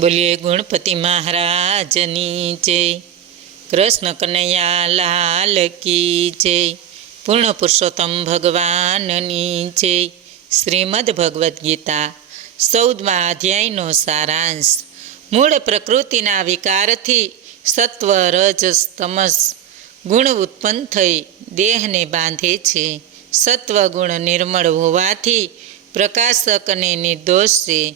બોલીએ ગણપતિ મહારાજની જય. કૃષ્ણ કનૈયા લાલ કી જય. પૂર્ણ પુરુષોત્તમ ભગવાનની જય. શ્રીમદ ભગવદ્ ગીતા 14મા અધ્યાયનો સારાંશ. મૂળ પ્રકૃતિના વિકારથી સત્વ રજસ તમસ ગુણ ઉત્પન્ન થઈ દેહને બાંધે છે. સત્વ ગુણ નિર્મળ હોવાથી પ્રકાશક અને નિર્દોષ છે.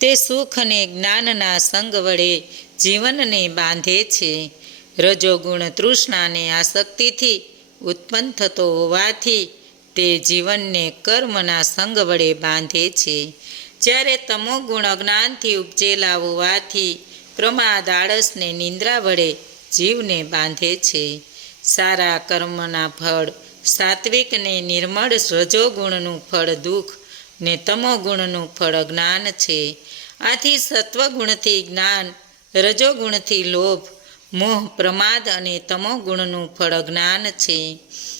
તે સુખ અને જ્ઞાનના સંગ વડે જીવનને બાંધે છે. રજોગુણ તૃષ્ણાને આસક્તિથી ઉત્પન્ન થતો હોવાથી તે જીવનને કર્મના સંગ વડે બાંધે છે. જ્યારે તમોગુણ અજ્ઞાનથી ઉપજેલા હોવાથી પ્રમાદ આળસને નિંદ્રા વડે જીવને બાંધે છે. સારા કર્મના ફળ સાત્વિક ને નિર્મળ રજોગુણનું ફળ દુઃખ ને તમોગુણનું ફળ જ્ઞાન છે. આથી સત્વગુણથી જ્ઞાન, રજોગુણથી લોભ, મોહ, પ્રમાદ અને તમોગુણનું ફળ જ્ઞાન છે.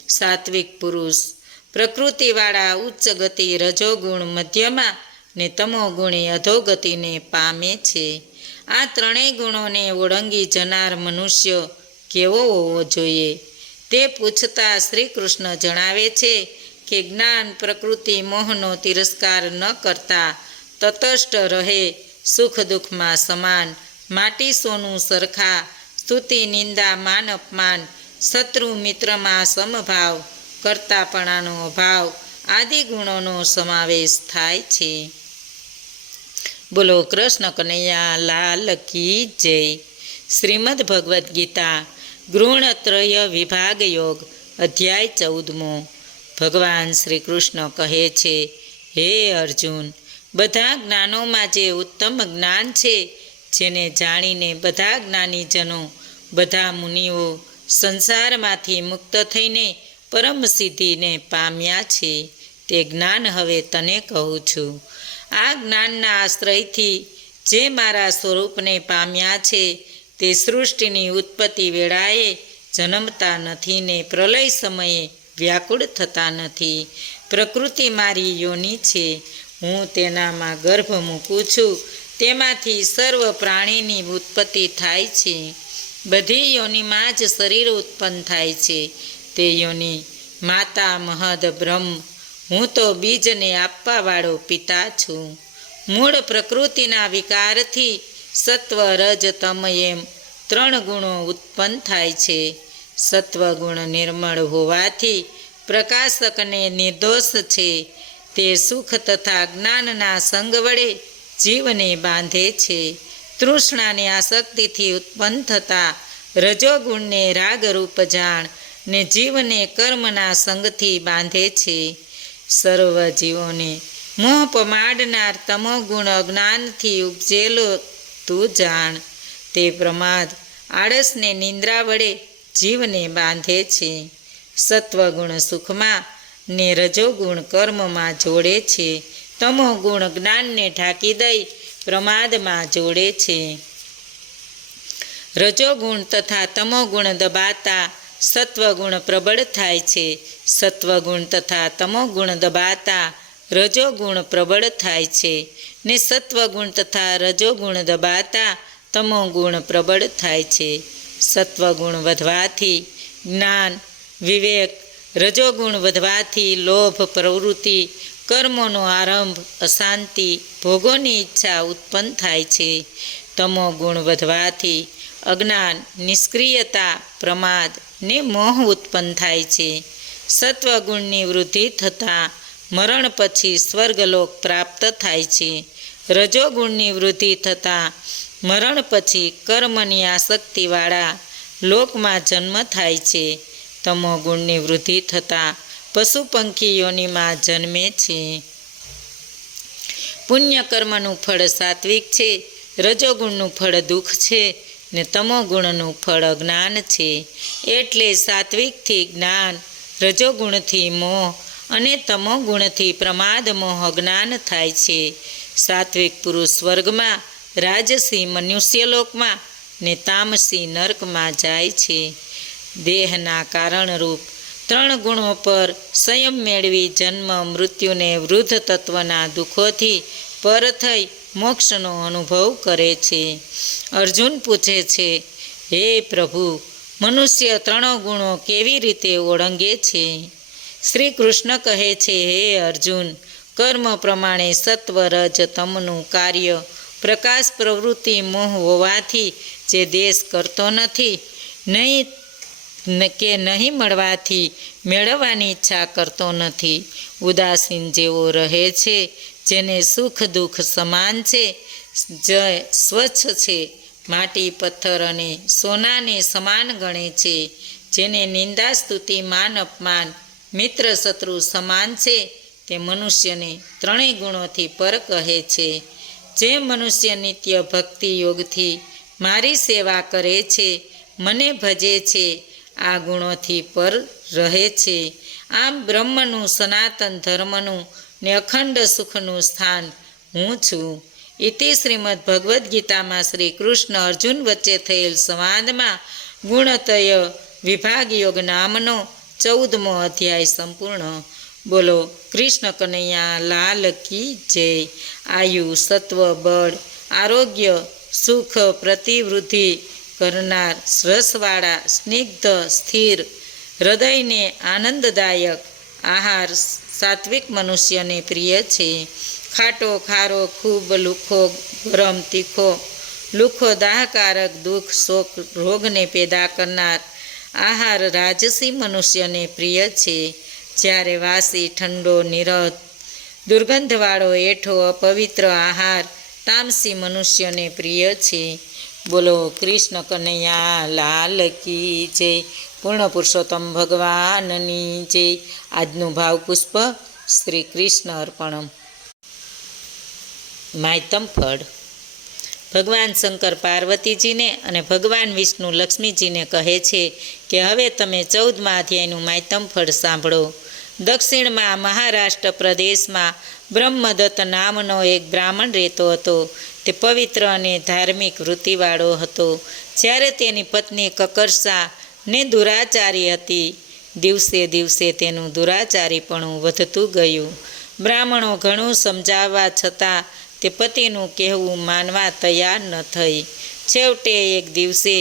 સાત્વિક પુરુષ પ્રકૃતિવાળા ઉચ્ચ ગતિ રજોગુણ મધ્યમાં ને તમોગુણે અધોગતિને પામે છે. આ ત્રણેય ગુણોને ઓળંગી જનાર મનુષ્ય કેવો હોવો જોઈએ તે પૂછતા શ્રી કૃષ્ણ જણાવે છે કે જ્ઞાન પ્રકૃતિ મોહનો તિરસ્કાર ન કરતા તટસ્થ રહે, સુખ દુઃખમાં સમાન, માટી સોનું સરખા, સ્તુતિ નિંદા માન અપમાન, શત્રુ મિત્રમાં સમભાવ, કરતાપણાનો અભાવ આદિ ગુણોનો સમાવેશ થાય છે. બોલો કૃષ્ણ કનૈયા લાલ કી જય. શ્રીમદ ભગવદ્ ગીતા ગૃણત્રય વિભાગ યોગ અધ્યાય 14મો. ભગવાન શ્રી કૃષ્ણ કહે છે, હે અર્જુન, બધા જ્ઞાનોમાં જે ઉત્તમ જ્ઞાન છે, જેને જાણીને બધા જ્ઞાનીજનો, બધા મુનિઓ સંસારમાંથી મુક્ત થઈને પરમ સિદ્ધિને પામ્યા છે, તે જ્ઞાન હવે તને કહું છું. આ જ્ઞાનના આશ્રયથી જે મારા સ્વરૂપને પામ્યા છે તે સૃષ્ટિની ઉત્પત્તિ વેળાએ જન્મતા નથી ને પ્રલય સમયે વ્યાકુળ થતા નથી. પ્રકૃતિ મારી યોની છે, હું તેનામાં ગર્ભ મૂકું છું, તેમાંથી સર્વ પ્રાણીની ઉત્પત્તિ થાય છે. બધી યોનિમાં જ શરીર ઉત્પન્ન થાય છે. તે યોની માતા મહદ બ્રહ્મ, હું તો બીજને આપવાવાળો પિતા છું. મૂળ પ્રકૃતિના વિકારથી સત્વ રજ તમ એમ ત્રણ ગુણો ઉત્પન્ન થાય છે. સત્વગુણ નિર્મળ હોવાથી પ્રકાશક અને નિર્દોષ છે. તે સુખ તથા જ્ઞાનના સંગ વડે જીવને બાંધે છે. તૃષ્ણાની આસક્તિથી ઉત્પન્ન થતા રજોગુણને રાગરૂપ જાણ ને જીવને કર્મના સંગથી બાંધે છે. સર્વ જીવોને મોહ પમાડનાર તમોગુણ અજ્ઞાનથી ઉપજેલો તું જાણ. તે પ્રમાદ આળસને નિંદ્રા વડે જીવને બાંધે છે. સત્વગુણ સુખમાં ને રજોગુણ કર્મમાં જોડે છે. તમોગુણ જ્ઞાનને ઢાંકી દઈ પ્રમાદમાં જોડે છે. રજોગુણ તથા તમોગુણ દબાતા સત્વગુણ પ્રબળ થાય છે. સત્વગુણ તથા તમોગુણ દબાતા રજોગુણ પ્રબળ થાય છે ને સત્વગુણ તથા રજોગુણ દબાતા તમોગુણ પ્રબળ થાય છે. સત્વગુણ વધવાથી જ્ઞાન, વિવેક, રજોગુણ વધવાથી લોભ, પ્રવૃત્તિ, કર્મોનો આરંભ, અશાંતિ, ભોગોની ઈચ્છા ઉત્પન્ન થાય છે. તમોગુણ વધવાથી અજ્ઞાન, નિષ્ક્રિયતા, પ્રમાદ ને મોહ ઉત્પન્ન થાય છે. સત્વગુણની વૃદ્ધિ થતાં મરણ પછી સ્વર્ગલોક પ્રાપ્ત થાય છે. રજોગુણની વૃદ્ધિ થતાં મરણ પછી કર્મની આસક્તિવાળા લોકમાં જન્મ થાય છે. તમોગુણની વૃદ્ધિ થતાં પશુ પંખીઓનીમાં જન્મે છે. પુણ્ય કર્મનું ફળ સાત્વિક છે, રજોગુણનું ફળ દુઃખ છે ને તમોગુણનું ફળ જ્ઞાન છે. એટલે સાત્વિકથી જ્ઞાન, રજોગુણથી મોહ અને તમોગુણથી પ્રમાદ મોહ જ્ઞાન થાય છે. સાત્વિક પુરુષ સ્વર્ગમાં, રાજસી મનુષ્યલોકમાં ને તામસી નર્કમાં જાય છે. દેહના કારણરૂપ ત્રણ ગુણો પર સંયમ મેળવી જન્મ, મૃત્યુને વૃદ્ધ તત્વના દુઃખોથી પર થઈ મોક્ષનો અનુભવ કરે છે. અર્જુન પૂછે છે, હે પ્રભુ, મનુષ્ય 3 ગુણો કેવી રીતે ઓળંગે છે? શ્રી કૃષ્ણ કહે છે, હે અર્જુન, કર્મ પ્રમાણે સત્વ રજ તમનું કાર્ય પ્રકાશ પ્રવૃત્તિ મોહ હોવાથી જે દેશ કરતો નથી, નહીં મળવાથી મેળવવાની ઈચ્છા કરતો નથી, ઉદાસીન જેવો રહે છે, જેને સુખ દુઃખ સમાન છે, જે સ્વચ્છ છે, માટી પથ્થર અને સોનાને સમાન ગણે છે, જેને નિંદા સ્તુતિ માન અપમાન મિત્ર શત્રુ સમાન છે, તે મનુષ્યને 3 ગુણોથી પર કહે છે. જે મનુષ્ય નિત્ય ભક્તિ યોગથી મારી સેવા કરે છે, મને ભજે છે, આ ગુણોથી પર રહે છે. આમ બ્રહ્મનું, સનાતન ધર્મનું ને અખંડ સુખનું સ્થાન હું છું. ઇતિ શ્રીમદ ભગવદ્ ગીતામાં શ્રી કૃષ્ણ અર્જુન વચ્ચે થયેલ સંવાદમાં ગુણતય વિભાગ યોગ નામનો 14મો અધ્યાય સંપૂર્ણ. બોલો કૃષ્ણ કનૈયા લાલ કી જય. આયુ, સત્વ, બળ, આરોગ્ય, સુખ, પ્રતિવૃદ્ધિ કરનાર, રસવાળા, સ્નિગ્ધ, સ્થિર, હૃદયને આનંદદાયક આહાર સાત્વિક મનુષ્યને પ્રિય છે. ખાટો, ખારો, ખૂબ લુખ્ખો, ગરમ, તીખો, લુખ્ખો, દાહકારક, દુઃખ, શોક, રોગને પેદા કરનાર આહાર રાજસી મનુષ્યને પ્રિય છે. જ્યારે વાસી, ઠંડો, નિરધ, દુર્ગંધવાળો, એઠો, અપવિત્ર આહાર તામસી મનુષ્યને પ્રિય છે. બોલો કૃષ્ણ કનૈયા લાલ કી જય. પૂર્ણ પુરુષોત્તમ ભગવાનની જય. આજનું ભાવ પુષ્પ શ્રી કૃષ્ણ અર્પણમ. માયતમ ફળ. ભગવાન શંકર પાર્વતીજીને અને ભગવાન વિષ્ણુ લક્ષ્મીજીને કહે છે કે હવે તમે 14મા અધ્યાયનું માયતમ ફળ સાંભળો. દક્ષિણમાં મહારાષ્ટ્ર પ્રદેશમાં બ્રહ્મદત્ત નામનો એક બ્રાહ્મણ રહેતો હતો. તે પવિત્ર અને ધાર્મિક વૃત્તિવાળો હતો. જ્યારે તેની પત્ની કકરસા ને દુરાચારી હતી. દિવસે દિવસે તેનું દુરાચારીપણું વધતું ગયું. બ્રાહ્મણો ઘણું સમજાવવા છતાં તે પતિનું કહેવું માનવા તૈયાર ન થઈ. છેવટે એક દિવસે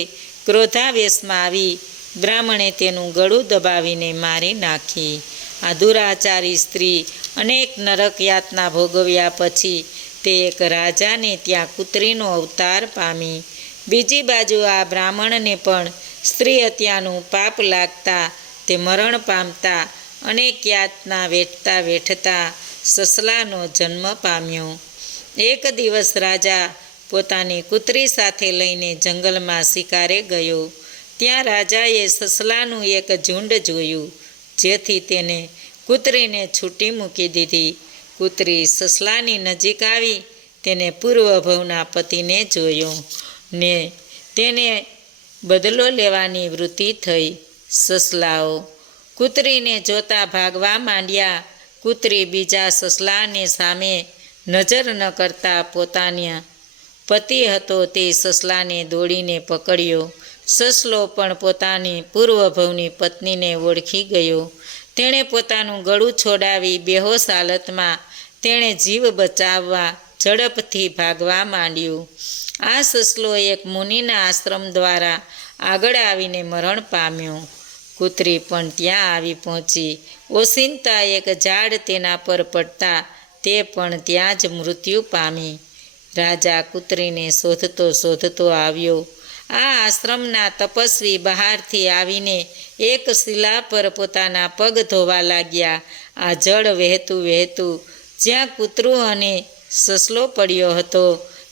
ક્રોધાવેશમાં આવી બ્રાહ્મણે તેનું ગળું દબાવીને મારી નાખી. આ દુરાચારી સ્ત્રી અનેક નરક યાતના ભોગવ્યા પછી તે એક રાજાને ત્યાં કૂતરીનો અવતાર પામી. બીજી બાજુ આ બ્રાહ્મણને પણ સ્ત્રી હત્યાનું પાપ લાગતા તે મરણ પામતા અનેક યાતના વેઠતા સસલાનો જન્મ પામ્યો. એક દિવસ રાજા પોતાની કૂતરી સાથે લઈને જંગલમાં શિકારે ગયો. ત્યાં રાજાએ સસલાનું એક ઝુંડ જોયું, જેથી તેને કૂતરીને છૂટી મૂકી દીધી. કૂતરી સસલાની નજીક આવી તેને પૂર્વભવના પતિને જોયો ને તેને બદલો લેવાની વૃત્તિ થઈ. સસલાઓ કૂતરીને જોતા ભાગવા માંડ્યા. કૂતરી બીજા સસલાને સામે નજર ન કરતા પોતાના પતિ હતો તે સસલાને દોડીને પકડ્યો. સસલો પણ પોતાની પૂર્વભવની પત્નીને ઓળખી ગયો. તેણે પોતાનું ગળું છોડાવી બેહોશ હાલતમાં તેણે જીવ બચાવવા ઝડપથી ભાગવા માંડ્યું. આ સસલો એક મુનિના આશ્રમ દ્વારા આગળ આવીને મરણ પામ્યો. કૂતરી પણ ત્યાં આવી પહોંચી. ઓશિંતા એક ઝાડ તેના પર પડતા તે પણ ત્યાં જ મૃત્યુ પામી. રાજા કૂતરીને શોધતો આવ્યો. આ આશ્રમના તપસ્વી બહારથી આવીને એક શિલા પર પોતાના પગ ધોવા લાગ્યા. આ જળ વહેતું જ્યાં કૂતરું અને સસલો પડ્યો હતો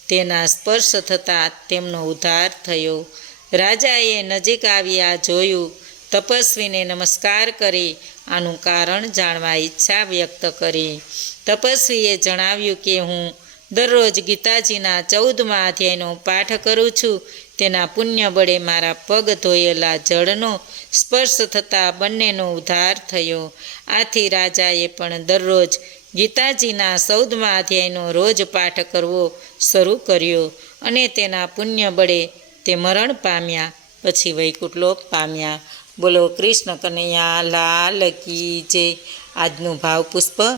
તેના સ્પર્શ થતાં તેમનો ઉદ્ધાર થયો. રાજાએ નજીક આવી આ જોયું. તપસ્વીને નમસ્કાર કરી આનું કારણ જાણવા ઈચ્છા વ્યક્ત કરી. તપસ્વીએ જણાવ્યું કે હું દરરોજ ગીતાજીના 14મા અધ્યાયનો પાઠ કરું છું. તેના પુણ્ય બળે મારા પગ ધોયેલા જળનો સ્પર્શ થતાં બંનેનો ઉદ્ધાર થયો. આથી રાજાએ પણ દરરોજ ગીતાજીના 14મા અધ્યાયનો રોજ પાઠ કરવો શરૂ કર્યો અને તેના પુણ્ય બળે તે મરણ પામ્યા, પછી વૈકુંઠલોક પામ્યા. બોલો કૃષ્ણ કનૈયા લાલ કી જય. આજનું ભાવ પુષ્પ